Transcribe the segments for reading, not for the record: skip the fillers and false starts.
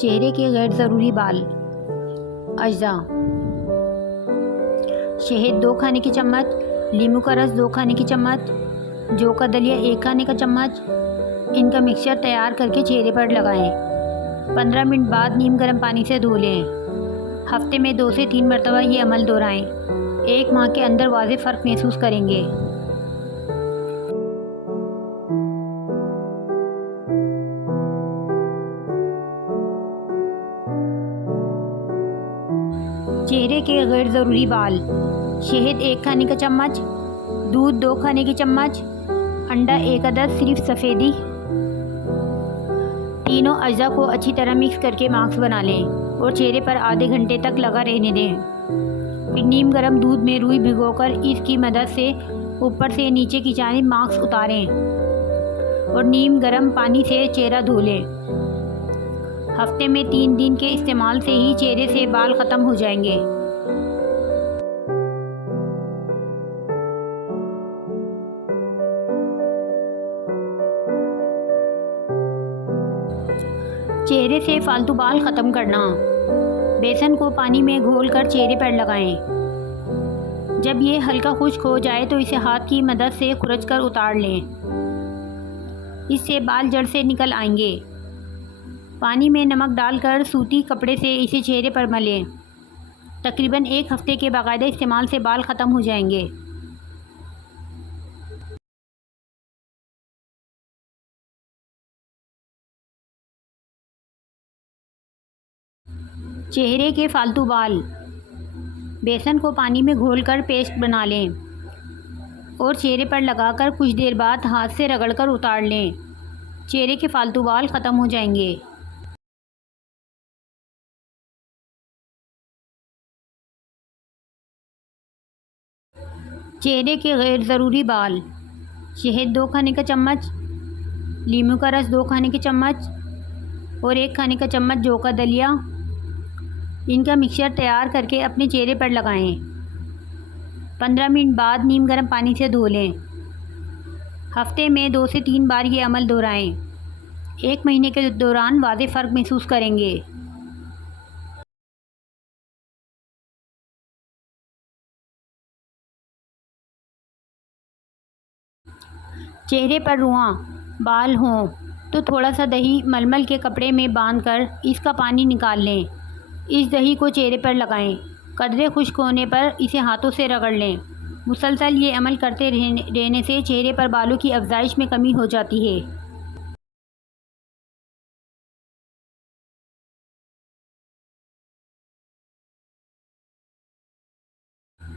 चेहरे के गैर ज़रूरी बाल। अज्जा: शहद 2 खाने की चम्मच, नींबू का रस 2 खाने की चम्मच, जौ का दलिया 1 खाने का चम्मच। इनका मिक्सचर तैयार करके चेहरे पर लगाएं। 15 मिनट बाद नीम गर्म पानी से धो लें। हफ्ते में 2 से 3 मरतबा ये अमल दोहराएं। 1 माह के अंदर वाज़ेह फ़र्क महसूस करेंगे। चेहरे के गैर ज़रूरी बाल। शहद 1 खाने का चम्मच, दूध 2 खाने की चम्मच, अंडा 1 अदद सिर्फ सफ़ेदी। तीनों अज्जा को अच्छी तरह मिक्स करके मास्क बना लें और चेहरे पर आधे घंटे तक लगा रहने दें। फिर नीम गर्म दूध में रुई भिगोकर इसकी मदद से ऊपर से नीचे की जानिब मास्क उतारें और नीम गर्म पानी से चेहरा धो लें। हफ्ते में 3 दिन के इस्तेमाल से ही चेहरे से बाल ख़त्म हो जाएंगे। चेहरे से फालतू बाल ख़त्म करना। बेसन को पानी में घोलकर चेहरे पर लगाएं। जब ये हल्का खुश्क हो जाए तो इसे हाथ की मदद से खुरचकर उतार लें। इससे बाल जड़ से निकल आएंगे। पानी में नमक डालकर सूती कपड़े से इसे चेहरे पर मलें। तकरीबन 1 हफ्ते के बाकायदा इस्तेमाल से बाल ख़त्म हो जाएंगे। चेहरे के फालतू बाल। बेसन को पानी में घोलकर पेस्ट बना लें और चेहरे पर लगाकर कुछ देर बाद हाथ से रगड़कर उतार लें। चेहरे के फालतू बाल ख़त्म हो जाएंगे। चेहरे के गैर ज़रूरी बाल। शहद 2 खाने का चम्मच, नींबू का रस 2 खाने के चम्मच और 1 खाने का चम्मच जौ का दलिया। इनका मिक्सचर तैयार करके अपने चेहरे पर लगाएं। 15 मिनट बाद नीम गर्म पानी से धो लें। हफ्ते में 2 से 3 बार ये अमल दोहराएं। 1 महीने के दौरान वाज़ेह फ़र्क महसूस करेंगे। चेहरे पर रुआं बाल हों तो थोड़ा सा दही मलमल के कपड़े में बांधकर इसका पानी निकाल लें। इस दही को चेहरे पर लगाएं। कदरे खुश्क होने पर इसे हाथों से रगड़ लें। मुसलसल ये अमल करते रहने से चेहरे पर बालों की अफजाइश में कमी हो जाती है।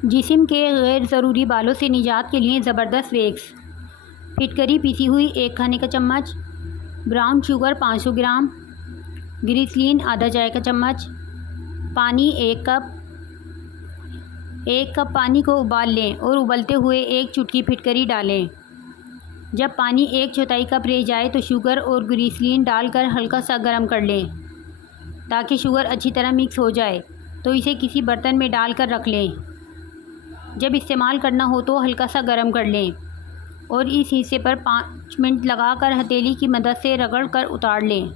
जिस्म के गैर ज़रूरी बालों से निजात के लिए ज़बरदस्त वैक्स। फिटकरी पिसी हुई 1 खाने का चम्मच, ब्राउन शुगर 500 ग्राम, ग्लिसरीन आधा चाय का चम्मच, पानी 1 कप। 1 कप पानी को उबाल लें और उबलते हुए 1 चुटकी फिटकरी डालें। जब पानी 1/4 कप रह जाए तो शुगर और ग्लिसरीन डालकर हल्का सा गर्म कर लें ताकि शुगर अच्छी तरह मिक्स हो जाए। तो इसे किसी बर्तन में डालकर रख लें। जब इस्तेमाल करना हो तो हल्का सा गर्म कर लें और इस हिस्से पर 5 मिनट लगाकर हथेली की मदद से रगड़ कर उतार लें।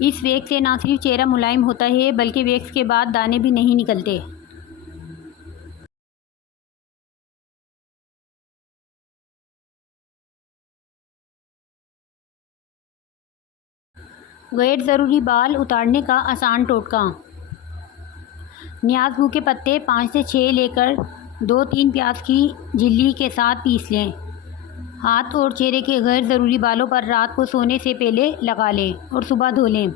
इस वैक्स से ना सिर्फ चेहरा मुलायम होता है बल्कि वैक्स के बाद दाने भी नहीं निकलते। गैर ज़रूरी बाल उतारने का आसान टोटका। न्याज़बू के पत्ते 5 से 6 लेकर 2-3 प्याज की झिल्ली के साथ पीस लें। हाथ और चेहरे के गैर ज़रूरी बालों पर रात को सोने से पहले लगा लें और सुबह धो लें।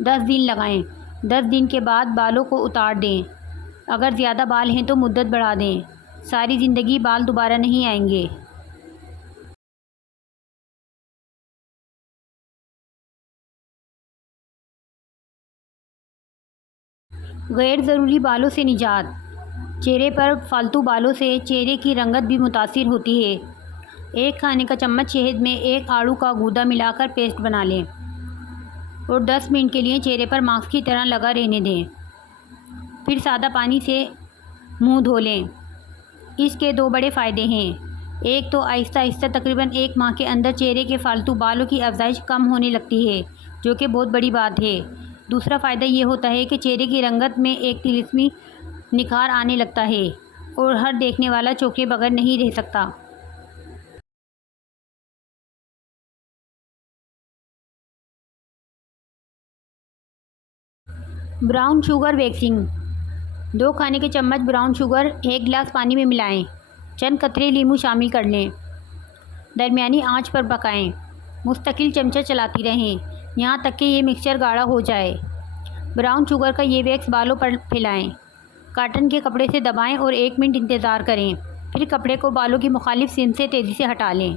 10 दिन लगाएं। 10 दिन के बाद बालों को उतार दें। अगर ज़्यादा बाल हैं तो मुद्दत बढ़ा दें। सारी ज़िंदगी बाल दोबारा नहीं आएंगे। गैर ज़रूरी बालों से निजात। चेहरे पर फालतू बालों से चेहरे की रंगत भी मुतासिर होती है। 1 खाने का चम्मच शहद में 1 आड़ू का गूदा मिलाकर पेस्ट बना लें और 10 मिनट के लिए चेहरे पर मास्क की तरह लगा रहने दें। फिर सादा पानी से मुंह धो लें। इसके 2 बड़े फ़ायदे हैं। एक तो आहिस्ता आहिस्ता तकरीबन 1 माह के अंदर चेहरे के फालतू बालों की अफजाइश कम होने लगती है जो कि बहुत बड़ी बात है। दूसरा फ़ायदा ये होता है कि चेहरे की रंगत में एक तिलिस्मी निखार आने लगता है और हर देखने वाला चौंके बगैर नहीं रह सकता। Brown sugar waxing. 2 खाने के चम्मच ब्राउन शुगर 1 गिलास पानी में मिलाएं। चंद कतरे नींबू शामिल कर लें। दरमियानी आंच पर पकाएं। मुस्तकिल चमचा चलाती रहें यहाँ तक कि ये मिक्सचर गाढ़ा हो जाए। ब्राउन शुगर का ये वैक्स बालों पर फैलाएं। कॉटन के कपड़े से दबाएं और 1 मिनट इंतज़ार करें। फिर कपड़े को बालों की मुखालिफ सिम से तेज़ी से हटा लें।